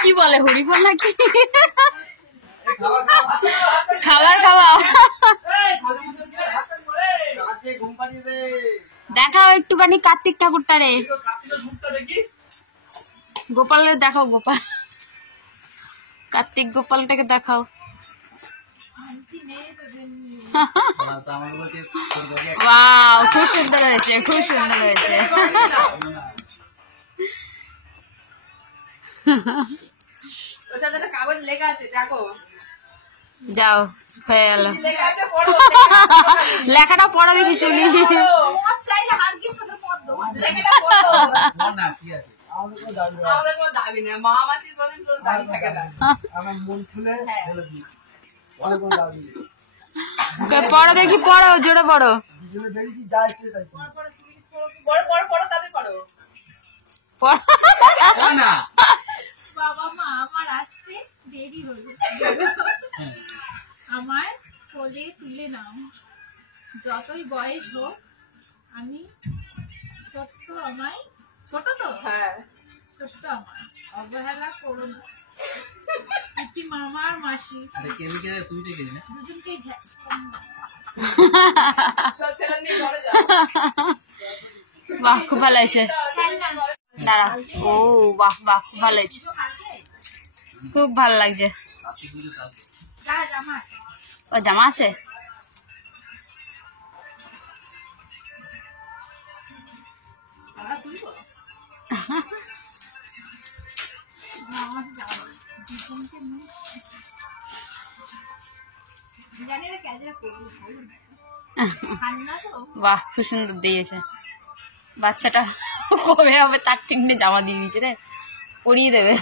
কি বলে হরিফল নাকি খাবার খাওয়া দেখাও একটুখানি কার্তিক ঠাকুরটা রে গোপালের দেখাও গোপাল কার্তিক গোপালটাকে দেখাও ওয়াও খুব সুন্দর হয়েছে খুব সুন্দর হয়েছে যাও হয়ে গেল লেখাটা পড়ো দেখি শুনি পড়ো দেখি পড়ো জোরে পড়ো বাবা মা আমার আসতে দেরি হলো আমার কোলে তুলে নাও যতই বয়স হোক আমি ছোট্ট আমায় ছোট তো হ্যাঁ ছোট্ট আমার অবহেলা করো না পিপি মামা আর মাসি দুজনকেই বাহ খুব ভালো হয়েছে দাঁড়া ও বাহ বাহ খুব ভালো হয়েছে খুব ভালো লাগছে ও জামা আছে বাহ খুব সুন্দর দিয়েছে বাচ্চাটা কবে হবে তার ঠিক জামা দিয়ে দিয়েছে রে পরিয়ে দেবে